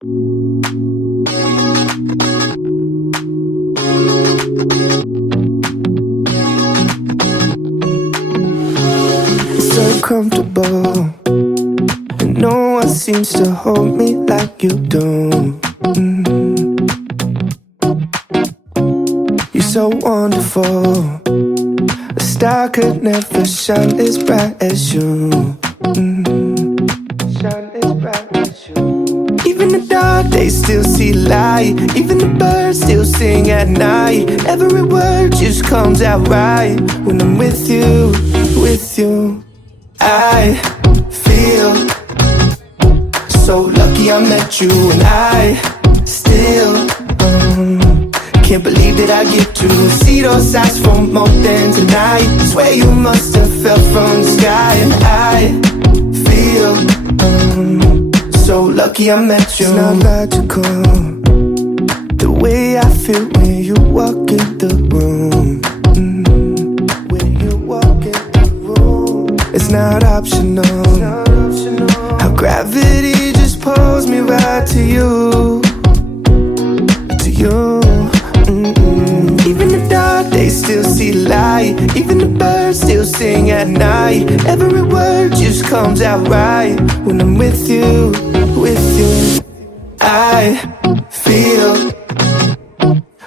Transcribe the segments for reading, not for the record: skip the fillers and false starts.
So comfortable, and no one seems to hold me like you do. You're so wonderful. A star could never shine as bright as you. Shine as bright as you. Even the dark days still see light. Even the birds still sing at night. Every word just comes out right when I'm with you, with you. I feel so lucky I met you, and I still can't believe that I get to see those eyes for more than tonight. Swear you must have fell from the sky, and I feel so lucky I met you. It's not logical, the way I feel when you walk in the room. When you walk in the room, it's not optional. How gravity just pulls me right to you, to you. Even the dark days still see light. Even the birds still sing at night. Every word just comes out right when I'm with you, with you. I feel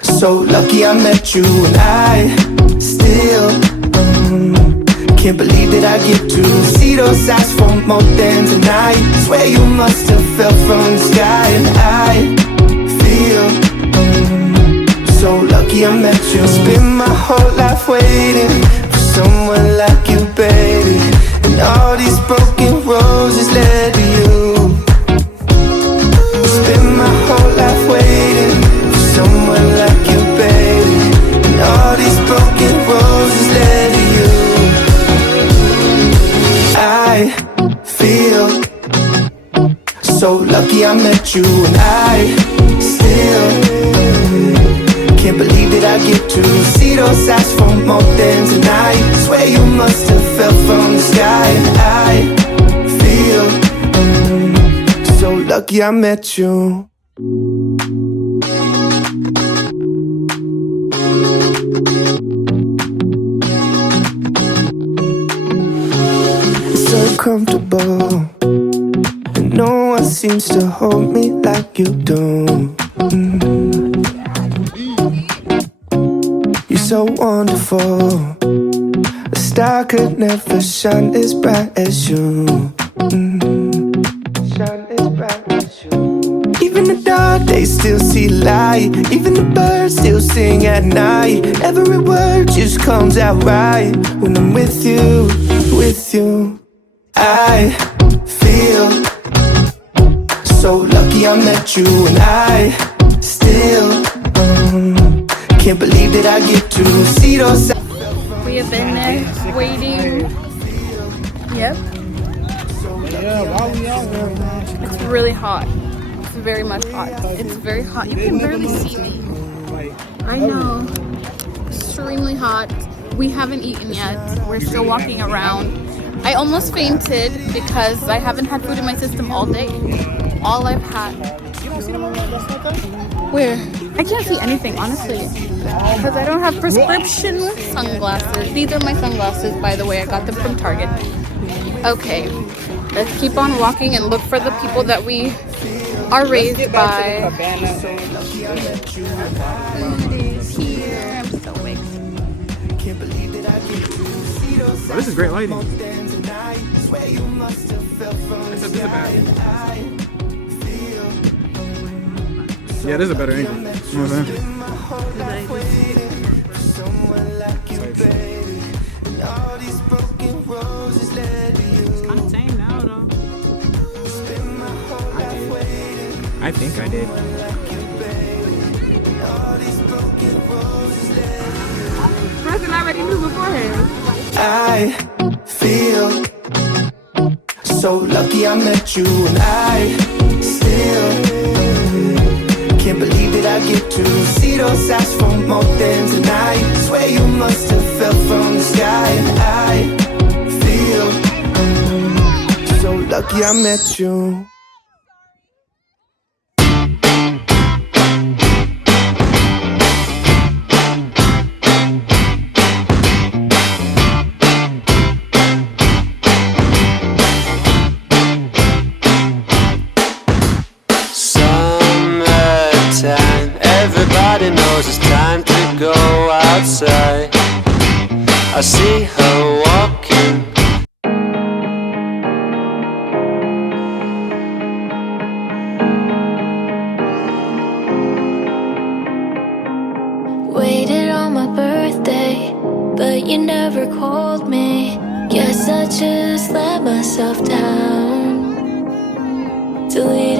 so lucky I met you, and I still can't believe that I get to see those eyes for more than tonight. Swear you must have fell from the sky, and I feel so lucky I met you. Spend my whole life waiting for someone like you, baby. And all these broken roses led to you. Spend my whole life waiting for someone like you, baby. And all these broken roses led to you. I feel so lucky I met you, and I still can't believe that I get to see those eyes for more than tonight. Swear you must have fell from the sky, and I feel so lucky I met you. It's so comfortable, and no one seems to hold me like you do. You're so wonderful. A star could never shine as bright as you. Shine as bright as you. Even the dark days still see light. Even the birds still sing at night. Every word just comes out right when I'm with you, with you. I feel so lucky I met you, and I still can't believe that I get to see those. We have been there waiting. Yep. It's really hot. It's very much hot. It's very hot. You can barely see me. I know. Extremely hot. We haven't eaten yet. We're still walking around. I almost fainted because I haven't had food in my system all day. All I've had. Where? I can't see anything, honestly, because I don't have prescription sunglasses. These are my sunglasses, by the way. I got them from Target. Okay, let's keep on walking and look for the people that we are raised by. I'm so big. Oh, this is great lighting. This is bad. Yeah, this is a better angle. You know what I'm saying? It's kind of tame now, though. I think I did. Person already knew beforehand. I feel so lucky I met you, and I still can't believe that I get to see those eyes for more than tonight. Swear you must have fell from the sky, and I feel so lucky I met you. Everybody knows it's time to go outside. I see her walking. Waited on my birthday, but you never called me. Guess I just let myself down. Delete